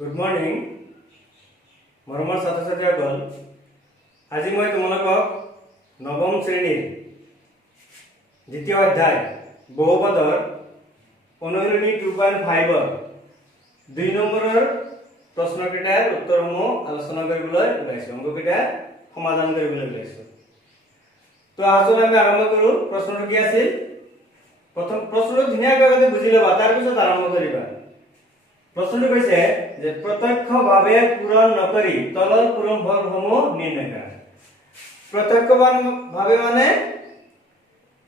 Good morning मरমৰ ছাত্ৰ ছাত্ৰীসকল আজি মই তোমালোকক নৱম শ্ৰেণীৰ দ্বিতীয় অধ্যায় বহুপদৰ অনুশীলনী 2.5 ৰ 2 নম্বৰৰ প্ৰশ্নকেইটাৰ উত্তৰসমূহ আলোচনা কৰিবলৈ ওলাইছো অংককেইটা সমাধান কৰিবলৈ ওলাইছো তো আজলৈ আমি আৰম্ভ কৰো প্ৰশ্নটো কি আছিল প্ৰথম প্ৰশ্নটো ধুনীয়াকৈ বুজি লবা তাৰ পিছত আৰম্ভ কৰিবা प्रश्न कैसे जे प्रत्यक्षভাবে পূৰণ নকৰি তলৰ পূৰণফলসমূহ নিৰ্ণয় কৰা प्रत्यक्षভাবে মানে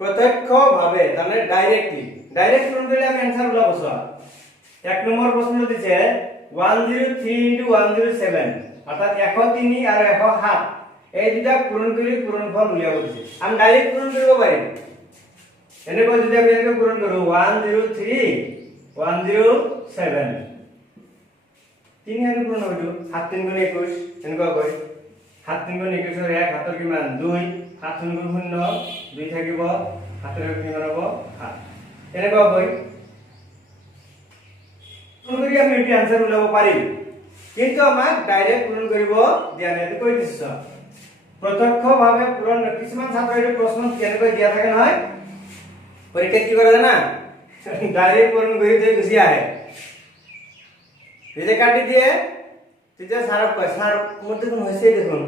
प्रत्यक्षভাবে মানে ডাইৰেক্টলি ডাইৰেক্ট পূৰণ কৰিলে আমি आंसर ওলাব সা এক নম্বৰ প্ৰশ্নটো দিছে 103 * 107 অৰ্থাৎ 103 আৰু 107 এই দুটা পূৰণ কৰি পূৰণফল উলিয়াব দিছে আমি ডাইৰেক্ট পূৰণ কৰিব পাৰিম এনেকৈ যদি আমি এনেকৈ পূৰণ কৰো 103 107 तीन हानि पूर्ण হইলো 7 3 গুণ 21 এনেকুৱা কই 7 3 গুণ 21 এৰ 1 হাতৰ কিমান 2 7 3 গুণ 0 2 থাকিব হাতৰ কিমান হ'ব 7 এনেকুৱা কই পূৰণ কৰি আমি এটি आंसर উলাব পাৰিম কিন্তু আমাক ডাইৰেক্ট পূৰণ কৰিব দিয়া নাই কৈ দিছ প্ৰত্যক্ষভাৱে পূৰণ কিছুমান ছাত্ৰৰ প্ৰশ্ন কেনেকৈ দিয়া থাকে নহয় পৰীক্ষা কি কৰে না ডাইৰেক্ট পূৰণ কৰি দিয়ে গুছি আহে ये काटी दिए তেতিয়া সারক কয় স্যার মোর দেখুন হইছে দেখুন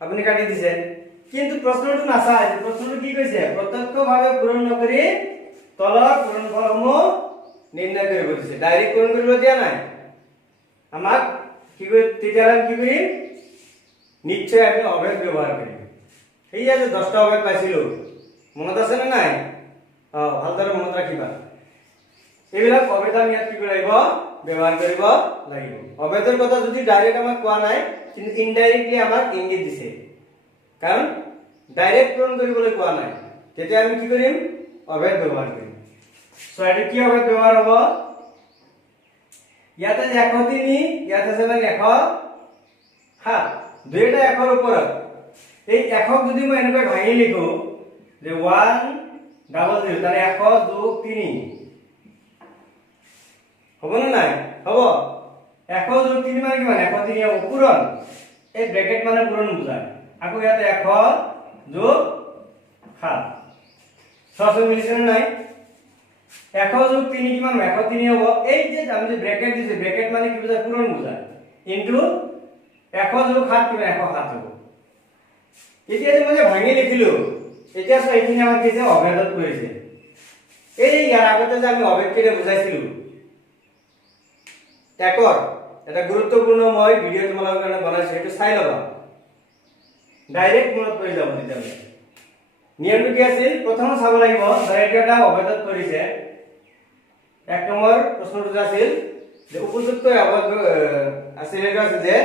আপনি কাটি দিছে কিন্তু প্রশ্নটো নাছা যে প্রশ্নটো কি কইছে প্রত্যক্ষভাবে পূরণ নকৰি তলৰ পূৰণফলসমূহ নিৰ্ণয় কৰিব দিছে ডাইৰেক্ট পূৰণ কৰিব দিয়া নাই আমাক কি কই তেতিয়া আমি কি কৰি নিশ্চয় আমি অভেদ ব্যৱহাৰ কৰিম এই যে 10টা অভেদ পাইছিলো মনত আছে না নাই ভালদৰে মনত ৰাখিবা এইবিলাক অভেদ আমি ইয়াত কি কৰিব ব্যবহাৰ কৰিব লাগিব অভেদৰ কথা যদি ডাইৰেক্ট আমাক কোৱা নাই কিন্তু ইনডাইৰেক্টলি আমাক ইংগিত দিছে কাৰণ ডাইৰেক্ট পূৰণ কৰিবলৈ কোৱা নাই তেতিয়া আমি কি কৰিম অভেদ ব্যবহাৰ কৰিম সো এটো কি অভেদ ব্যবহাৰ হ'ব ইয়াতে 103 ইয়াতে আছে মানে 107 দুইটা একৰ ওপৰত এই একক যদি মই এনেকৈ ভাঙি লিখো যে 100 তাহলে 1 2 3 হবে না নাই হবো 1 যোগ 3 মানে কি মানে 1 3 হ'ব পূৰণ এই ব্ৰ্যাকেট মানে পূৰণ বুজায় আকৌ ইয়াতে 1 যোগ 7 সহজ মিলিছে নাই 1 যোগ 3 কি মানে 1 3 হ'ব এই যে আমি যে ব্র্যাকেট দিছে ব্র্যাকেট মানে কি বুজায় পূৰণ বুজায় ইনটু 1 যোগ 7 কি 107 হ'ব এতিয়া যে মই ভাঙি লিখিলো এতিয়া সব এইখিনি আমাৰ কি যে অভেদত কৰিছে এই ইয়াৰ আগতে যে আমি অভেদ কেনে বুজাইছিলো একৰ এটা গুৰুত্বপূৰ্ণ মই ভিডিও তোমালোকৰ কাৰণে বনাইছো এটো চাই লবা ডাইৰেক্ট মনত পৰি যাব তেতিয়া নিয়মটো কি আছিল প্ৰথম চাব লাগিব এটা অভেদত কৰিছে এক নম্বৰ প্ৰশ্নটো আছিল যে উপযুক্ত অভেদ আছিল এটা আছে যে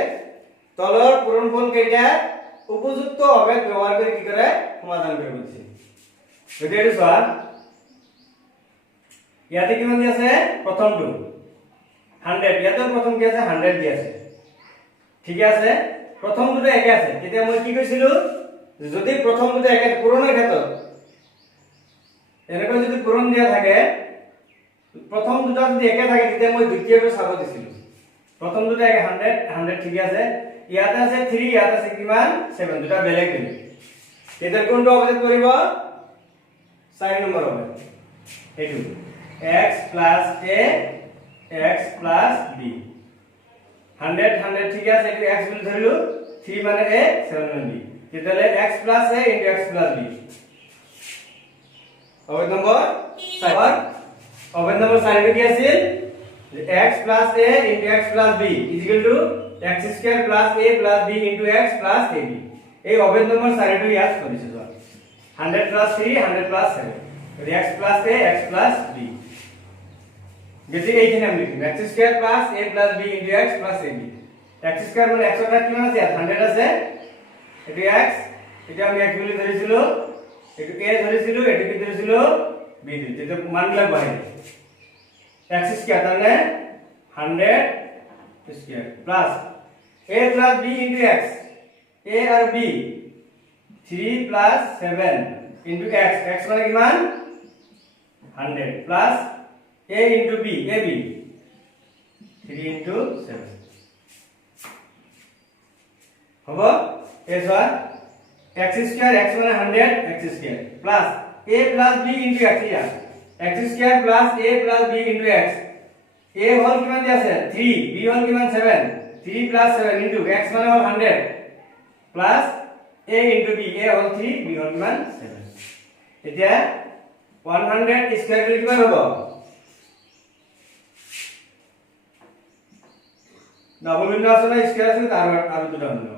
তলৰ পূৰণফল কেইটা উপযুক্ত অভেদ ব্যৱহাৰ কৰি কি কৰে সমাধান কৰিব দিছে গতিকে চোৱা ইয়াতে কিমান দি আছে প্ৰথমটো 100 ইয়াতে প্রথম কি আছে 100 দি আছে ঠিক আছে প্রথম দুটো একে আছে তেতিয়া মই কি কৈছিলো যদি প্রথম দুটো একে পূৰণৰ ক্ষেত্ৰত এনেকৈ যদি পূৰণ দিয়া থাকে প্রথম দুটো যদি একে থাকে তেতিয়া মই দ্বিতীয়টো চাব দিছিলো প্রথম দুটো একে 100 ঠিক আছে ইয়াতে আছে 3 ইয়াতে আছে কিমান 7 দুটা বেলেগ বেলেগ তেতিয়া কোনটো অবজেক্ট কৰিব 4 নম্বৰ হবে এইটো x + a x plus b 100 100 ঠিক আছে এটো x বুলি ধৰিলো 3 মানে a 7 মানে b তেতিয়ালে x plus a into x plus b অভেদ নম্বৰ 4 অভেদ নম্বৰ 4 কি আছিল x plus a into x plus b x square plus a plus b into x plus ab এই অভেদ নম্বৰ 4 টো ইয়াত কৰিছো 100 plus 3 100 plus 7 x plus a x plus b basic এইখানে আমি লিখি x square plus a plus b into x plus ab x square মানে 100 টা কিমান আছে 100 আছে এটো x এটা আমি x বলি ধৰিছিলো এটো a ধৰিছিলো এটো কি ধৰিছিলো b ধৰিছিলো এটা মানবিলাক বহাই x স্কয়ার মানে 100 square plus a plus b into x a আর b 3 plus 7 into x x মানে কিমান 100 plus a into b ab 3 into 7 হবো এর সমান x স্কয়ার x মানে 100 x square plus a plus b into x ইয়া x square plus a plus b into x a হল কিমান দি আছে 3 b হল কিমান 7 3 plus 7 into x মানে হল 100 plus a into b a hall 3 b হল কিমান 7 এতিয়া 100 square করলে কিমান হবো ডাবল বিন্দু আছে না স্কয়ার আছে তার আর দুটো বিন্দু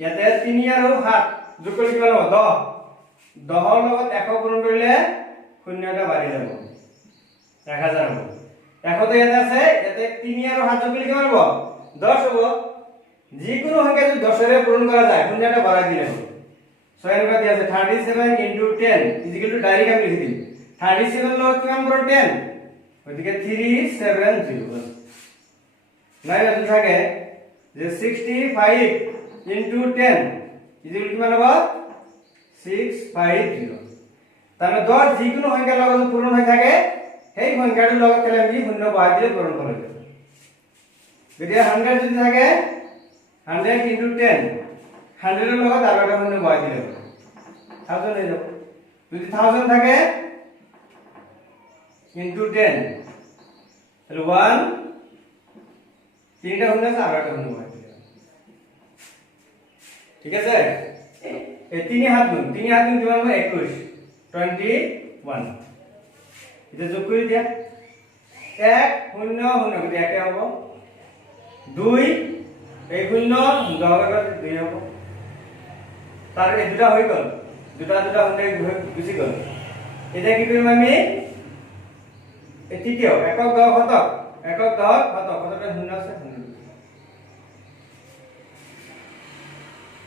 ইয়াতে 3 আৰু 7 যোগ কৰি কিমান হ'ব 10 10 ৰ লগত 1 গুণ কৰিলে শূন্যটা বাঢ়ি যাব 1000 হ'ব 1 তো ইয়াতে আছে ইয়াতে 3 আৰু 7 যোগ কৰিলে কিমান হ'ব 10 হ'ব যিকোনো সংখ্যা যদি 10 ৰে পূৰণ কৰা যায় শূন্যটা বঢ়াই দিলে হ'ব 6 এনেকুৱা দিয়া আছে 37 * 10 ডাইৰেক্ট আমি লিখি দিম 37 লগত কিমান পূৰণ 10 গতিকে 370 নাই আছে থাকে যে 65 into 10 কিমান হ'ব 650 তাহলে 10 যিকোনো সংখ্যাৰ লগত পূৰণ হৈ থাকে সেই সংখ্যাটোৰ লগত কেলে আমি শূন্য বহাই দিলে পূৰণ হৈ যাব গতিকে 100 যদি থাকে 100 into 10 100 ৰ লগত আৰু এটা শূন্য বহাই দিলে 1000 হৈ যাব যদি 1000 থাকে into 10 তাহলে 1 তিনটা শূন্য আছে আর একটা শূন্য বহাই দিলে ঠিক আছে এই 3 হাত গুণ কিমান হবে 21 21 এটা যোগ কৰি দিয়া 1 0 0 গতি একে হ'ব 2 এই শূন্য দহৰ 2 হ'ব তাৰ এই দুটা হৈ গল দুটা শূন্য গুচি গল এটা কি কৰিম আমি এই তৃতীয় একক 10 শতক একক 10 শতক শতকটা শূন্য আছে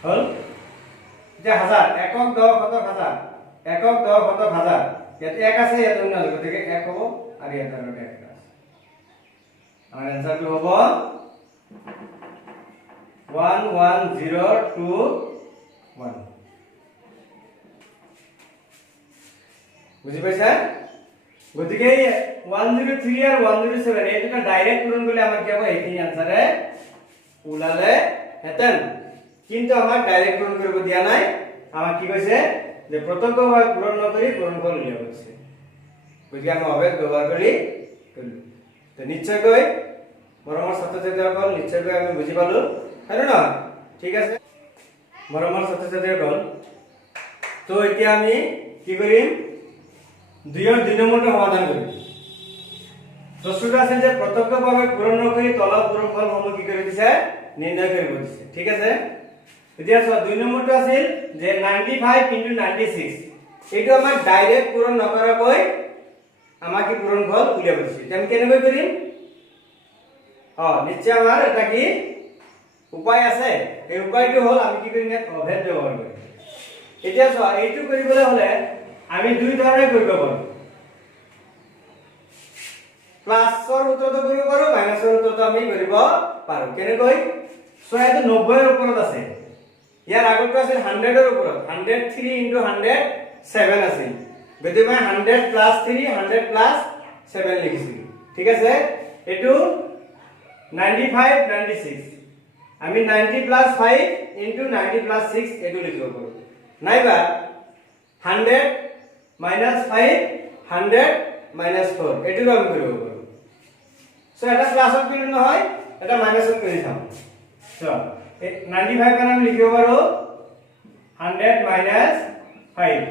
হল যে হাজার একক 10 শতক হাজার একক 10 শতক হাজার ইয়াতে এক আছে ইয়াতে শূন্য আছে গতিকে এক হ'ব আৰু ইয়াতে আৰু এক আছে আমাৰ আনসাৰটো হ'ব 11021 বুজি পাইছা গতিকে 103 আৰু 107 এই দুটা ডাইৰেক্ট পূৰণ কৰিলে আমাৰ কি হ'ব এইখিনি আনসাৰে ওলালে হেতেন কিন্তু আমাক ডাইৰেক্ট পূৰণ কৰিব দিয়া নাই আমাক কি কৈছে যে প্ৰত্যক্ষভাৱে পূৰণ নকৰি পূৰণফল উলিয়াব কৈছে গতিকে আমি অভেদ ব্যৱহাৰ কৰি কৰিলো তো নিশ্চয়কৈ মৰমৰ ছাত্ৰ-ছাত্ৰীসকল নিশ্চয়কৈ আমি বুজি পালো হয়নে নহয় ঠিক আছে মৰমৰ ছাত্ৰ-ছাত্ৰীসকল তো এতিয়া আমি কি কৰিম দুইৰ 2 নম্বৰটো সমাধান কৰিম প্ৰশ্নটো আছে যে প্ৰত্যক্ষভাৱে পূৰণ নকৰি তলৰ পূৰণফলসমূহ কি কৰি দিছে নিৰ্ণয় কৰিব দিছে ঠিক আছে এতিয়া চোৱা 2 নম্বৰটো আছিল যে 95 * 96 এইটো আমাক ডাইৰেক্ট পূৰণ নকৰাকৈ আমাক কি পূৰণফল উলিয়াব দিছে তেম কেনেকৈ কৰিম নিশ্চয় আমাৰ এটা কি উপায় আছে এই উপায়টো হল আমি কি কৰিম ইয়াত অভেদ ব্যৱহাৰ কৰিম এতিয়া চোৱা এইটো কৰিবলৈ হলে আমি দুই ধৰণে কৰিব পাৰো প্লাসৰ সূত্ৰটো কৰিব পাৰো মাইনাসৰ সূত্ৰটো আমি কৰিব পাৰো কেনেকৈ চোৱা এইটো 90 ৰ ওপৰত আছে ইয়াৰ আগৰটো আছিল 100 ৰ ওপৰত 103 * 100 7 আছিল গতিকে মই 100 + 3 100 + 7 লিখিছো ঠিক আছে এটো 95 96 আমি 90 + 5 * 90 + 6 এটো লিখিব পাৰো নাইবা 100 - 5 100 - 4 এটো আমি কৰিব পাৰো সো এটা প্লাসত কিলো নহয় এটা মাইনাসত কৰি চাম সো 95 কাৰণ আমি লিখিব পাৰো 100 - 5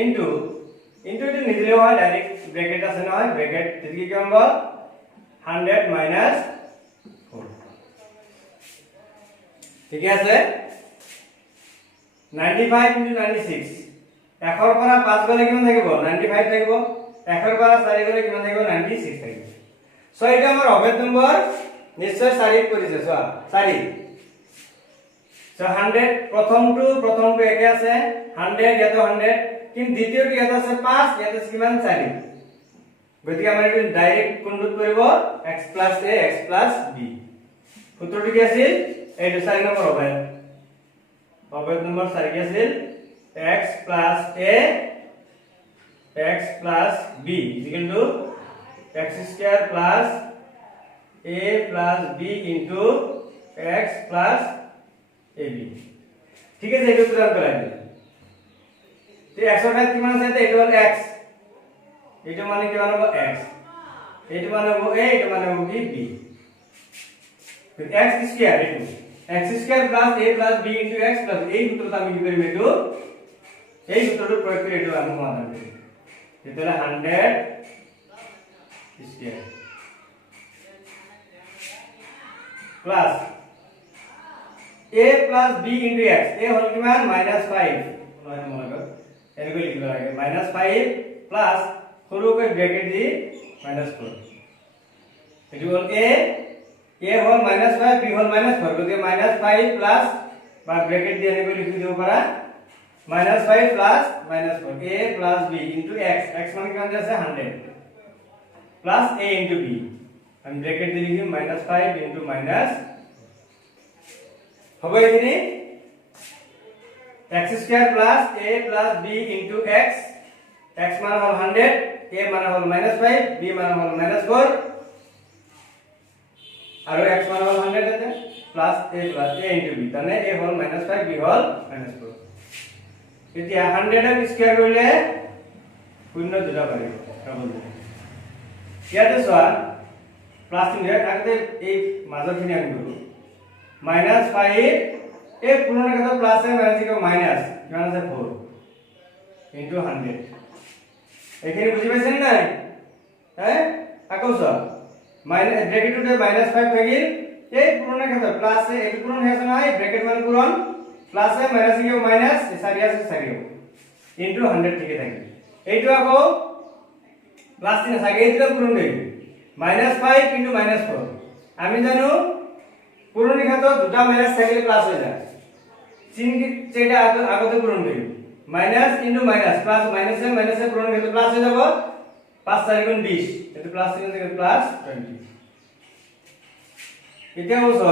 ইনটু ইনটু এটা নিদিলে হয় ডাইরেক্ট ব্র্যাকেট আছে নহয় ব্র্যাকেট তেতিয়া কি হ'ব 100 - 4 ঠিক আছে 95 * 96 1 ৰ পৰা 5 গলে কিমান থাকিব 95 থাকিব 1 ৰ পৰা 4 গলে কিমান থাকিব 96 থাকিব সো এটা আমাৰ অভেদ নম্বৰ নিশ্চয় 4 কৰিছে সো 4 সো 100 প্ৰথমটো একে আছে 100 ইয়াতে 100 কিন্তু দ্বিতীয়টো ইয়াতে আছে 5 ইয়াতে আছে কিমান 4 গতিকে আমাৰ এইটো ডাইৰেক্ট কোনটোত কৰিব x + a x + b সূত্ৰটো কি আছিল এইটো 4 নম্বৰ অভেদ নম্বৰ 4 কি আছিল x + a x + b = x² + a plus b into x plus ab ঠিক আছে এইটো পূৰণ কৰাই দিলে তে x ৰ ঠাইত কিমান আছে এইটো হ'ল x এইটো মানে কিমান হ'ব x এইটো মানে হ'ব a এইটো মানে হ'ব b x স্কয়ার এইটো x square plus a plus b into x plus এই সূত্রটো আমি কি কৰিম এইটো এই সূত্ৰটো প্ৰয়োগ কৰি এইটো আমি সমাধান কৰিম তেতিয়ালে 100 square plus a plus b into x a হল কিমান -5 নহয় মনত এনেকৈ লিখিব লাগে -5 plus সৰুকৈ ব্র্যাকেট দি -4 এটো হল a হল -5 b হল -4 গতিকে -5 plus বা ব্র্যাকেট দি এনেকৈ লিখি দিব পাৰা -5 plus -4 a plus b into x x মানে কিমান আছে 100 plus a into b আমি ব্র্যাকেট দি লিখিম -5 into হবে এখানে x square plus a plus b into x x মানে হল 100 a মানে হল -5 b মানে হল -4 আর x মানে হল 100 আছে plus a into b তাহলে a হল -5 b হল -4 এতিয়া 100 এর স্কয়ার করলে শূন্য দুটা পারিব কেবল ইয়াতে সোয়া প্লাস চিহ্ন আগতে এই মাজৰখিনি আমি কৰো -5 এই পূরণ ক্ষেত্রে প্লাস এ মাইনাস কি মাইনাস কিমান আছে 4 ইনটু 100 এখানে বুঝি পাইছেন না হ্যাঁ আকো সব মাইনাস ব্র্যাকেটে -5 থাকিল এই পূরণ ক্ষেত্রে প্লাস এ এই পূরণ হয়েছে না এই ব্র্যাকেট মানে পূরণ প্লাস এ মাইনাস কি মাইনাস সারি আছে সারি ইনটু 100 ঠিক থাকে এইটো আকো প্লাস চিহ্ন থাকে এইটো পূরণ দেই -5 ইনটু -4 আমি জানো পূরণের ক্ষেত্রে দুটা মাইনাস থাকলে প্লাস হয়ে যায় চিহ্ন যেটা আগতে পূরণ করি মাইনাস ইনটু মাইনাস প্লাস মাইনাসে পূরণের ক্ষেত্রে প্লাস হয়ে যাব 5 4 গুণ 20 এটা প্লাস চিহ্ন থেকে প্লাস 20 এটা হচ্ছে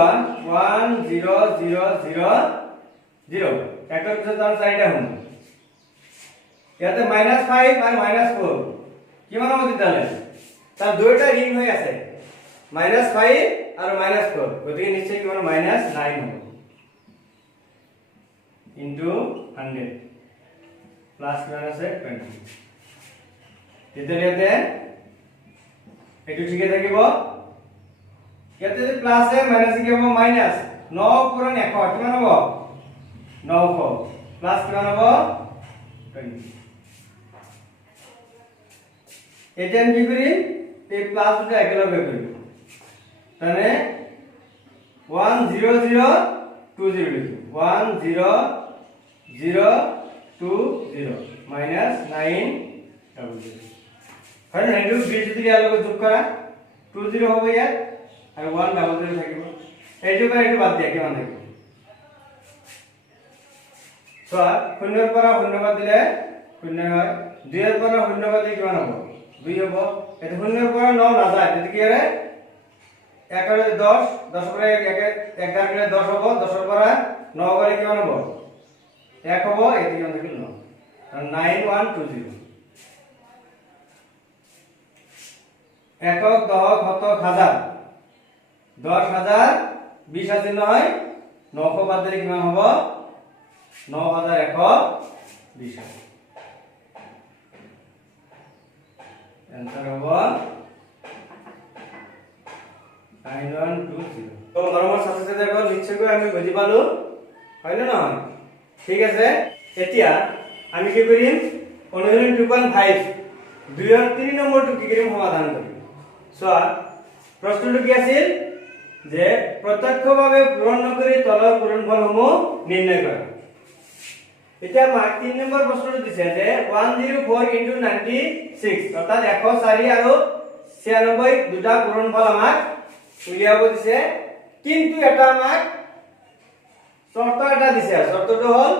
1 0 0 0 0 একের পিছনে তার চারিটা হল ইয়াতে -5 আর -4 কিমান হবে তাহলে তার দুইটা ঋণ হয়ে আছে -5 আর -4 গতিকে নিশ্চয় কি হবে -9 হবে ইনটু 100 প্লাস কিমান আছে 20 তেতিয়ালে এটো ঠিকে থাকিব ইয়াতে যদি প্লাস এ মাইনাস কি হ'ব মাইনাস 9 পূৰণ 100 কিমান হ'ব 900 প্লাস কিমান হ'ব 20 এটা আমি কি করি এই প্লাস দুটো একলগে করি তাহলে 1 0 0 2 0 লিখি 1 0 0 2 0 -9 ডাবল 0 হয় না এটো বি যদি ইয়াৰ লগত যোগ কৰা 2 0 হ'ব ইয়াত আৰু 1 ডাবল 0 থাকিব এইটো বা এইটো বাদ দিয়া কিমান থাকিব তো শূন্যৰ পৰা শূন্য বাদ দিলে শূন্য হয় 2 ৰ পৰা শূন্য বাদ দিলে কিমান হ'ব 2 হ'ব এটা শূন্যৰ পৰা 9 নাযায় তেতিয়া কি হয় 1 এর 10 10 পরে 1 11 গেলে 10 হবে 10 এর পরে 9 গেলে কিমান হবে 1 হবে এই কিমান থাকিল 9 9120 একক দহক শতক হাজার 10000 20000 নহয় 900 বাদ দিলে কিমান হবে 9120 आंसर होगा 9120 তো নরমাল সাথে দেখো নিশ্চয়কৈ আমি বুজি পালো হয় না নহয় ঠিক আছে এতিয়া আমি কি কৰিম অনুশীলন 2.5 2 আৰ 3 নম্বৰটো কি কৰিম সমাধান কৰিম সোয়া প্ৰশ্নটো কি আছিল যে প্ৰত্যক্ষভাৱে পূৰণ নকৰি তলৰ পূৰণফলসমূহ নিৰ্ণয় কৰা এতিয়া মাক 3 নম্বৰ প্ৰশ্নটো দিছে যে 104 * 96 অৰ্থাৎ 104 আৰু 96 দুটা পূৰণফল আমাক উলিয়াব দিছে কিন্তু এটা আমাক শৰ্ত এটা দিছে শৰ্তটো হল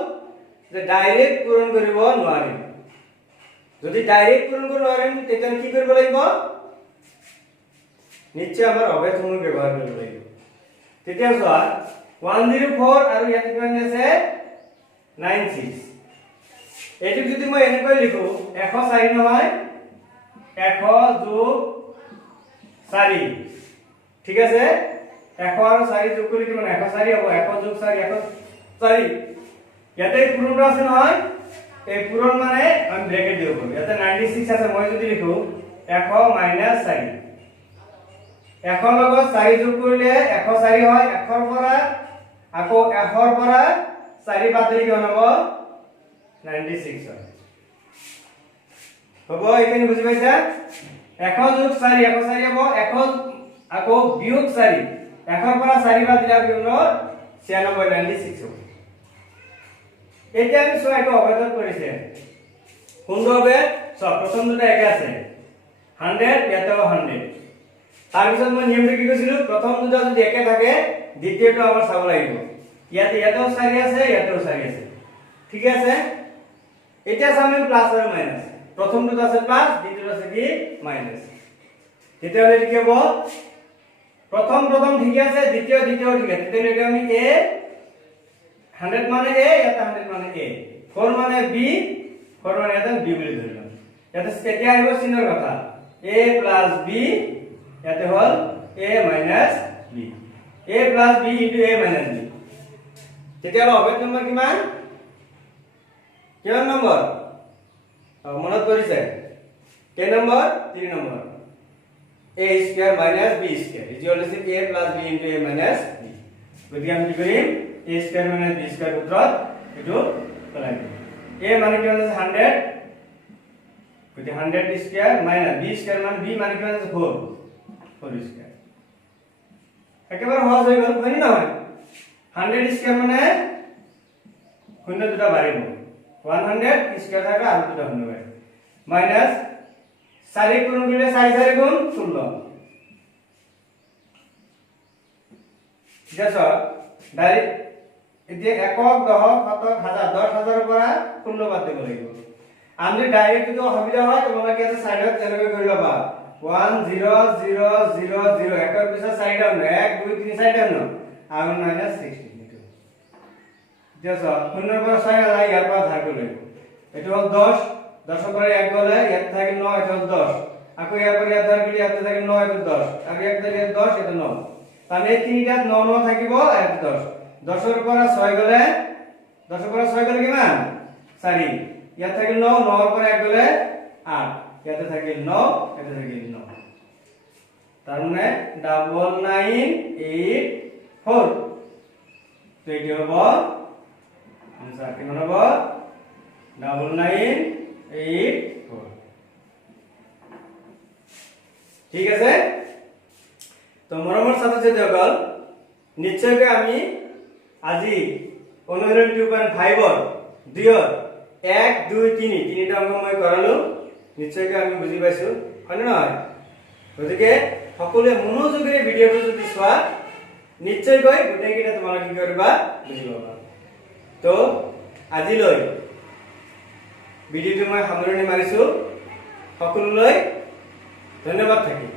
যে ডাইৰেক্ট পূৰণ কৰিব নোৱাৰিম যদি ডাইৰেক্ট পূৰণ কৰিব নোৱাৰিম তেতিয়া কি কৰিব লাগিব নিচে আমাৰ অভেদসমূহ ব্যৱহাৰ কৰিব লাগিব তেতিয়া চোৱা 104 আৰু ইয়াত কিমান আছে 96 এটো যদি মই এনেকৈ লিখো 104 নহয় 100 + 4 ঠিক আছে 100 আৰু 4 যোগ কৰিলে কিমান 104 হ'ব 100 যোগ 4 104 ইয়াতে পূৰণটো আছে নহয় এই পূৰণ মানে আমি ব্ৰেকেট দিব পাৰোঁ ইয়াতে 96 আছে মই যদি লিখো 100 - 4 100 লগত 4 যোগ কৰিলে 104 হয় 100 পৰা আকৌ 100 পৰা 4 বাদ দিলে কিমান হ'ব 96 হয় হ'ব এইখিনি বুজি পাইছা 100 যোগ 4 104 হ'ব 100 আকৌ বিয়োগ 4 100 পৰা 4 বাদ দিলে কিমান হ'ব 96 96 হ'ব এতিয়া আমি চোৱা এইটো অভেদত কৰিছে সুন্দৰভাৱে সব প্ৰথম দুটা একে আছে 100 ইয়াতেও 100 তাৰ পিছত মই নিয়মটো কি কৈছিলো প্ৰথম দুটা যদি একে থাকে দ্বিতীয়টো আমাৰ চাব লাগিব ইয়াতেও 4 আছে ইয়াতেও 4 আছে ঠিক আছে এতিয়া চামে প্লাস আৰু মাইনাস প্রথম দুটো আছে প্লাস দ্বিতীয়টো আছে কি মাইনাস তেতিয়াহলে কি হ'ব প্রথম ঠিক আছে দ্বিতীয় ঠিক আছে তেতিয়াহলে আমি a 100 মানে a ইয়াতে 100 মানে a 4 মানে b 4 মানে ইয়াতে b বুলি ধৰিলাম ইয়াতে তেতিয়া আহিব চিনৰ কথা a + b ইয়াতে হল a - b a + b * a - b তেতিয়াহলে অভেদ নম্বৰ কিমান নম্বৰ মনত কৰিছে কেই number 3 number a² - b² = a + b * a - b গতিকে আমি কি কৰিম a² - b² সূত্ৰত এটো পেলাই দিম a মানে কিমান আছে 100 গতিকে 100² - b² মানে b মানে কিমান আছে 4² একেবাৰে সহজ হৈ গ'ল হয় নে নহয় 100² মানে শূন্য দুটা বাঢ়িব 100 স্কয়ার থাকে আর দুটা শূন্য বাঢ়িব মাইনাস 4 গুণ করলে 4 গুণ 16 ঠিক আছে ডাইরেক্ট এতিয়া একক দশক শতক হাজাৰ 10000 পৰা 16 বাদ দিব লাগিব আমি ডাইৰেক্ট যদি অসুবিধা হয় তোমালোকে এটা সাইডত তেনেকৈ কৰি লবা 1 0 0 0 0 একৰ পিছত 4 টা 1 2 3 4 টা আৰু মাইনাস 16 দেখো শূন্যৰ পৰা 6 যায় ইয়াৰ পৰা ভাগ কৰিব এটো হল 10 10 পৰা 1 গলে ইয়াত থাকে 9 এটো 10 আকৌ ইয়াৰ পৰা ইয়াত ধৰিলে ইয়াত থাকে 9 এটো 10 আৰু ইয়াত থাকে 10 এটো 9 তাহলে এই তিনিটাত 9 9 থাকিব আর 10 10 এর পৰা 6 গলে 10 এৰ পৰা 6 গলে কিমান 4 ইয়াত থাকে 9 9 এৰ পৰা 1 গলে 8 ইয়াতে থাকে 9 এতে থাকে 9 তার মানে 9984 তো এটি হবে आंसर किमान होबो 9984 ঠিক আছে তো মৰমৰ ছাত্ৰ ছাত্ৰীসকল নিশ্চয়কৈ আমি আজি অনুশীলন 2.5 ৰ 2 1 2 3 তিনিটা অংক মই কৰালো নিশ্চয়কৈ আমি বুজি পাইছো হয় নহয় গতিকে সকলোৱে মনোযোগেৰে ভিডিঅটো যদি চোৱা নিশ্চয়কৈ গোটেইকেইটা তোমালোকে কি কৰিবা বুজি পাবা তো আজিলৈ ভিডিওটো মই সামৰণি মাৰিছো সকলোলৈ ধন্যবাদ থাকিল।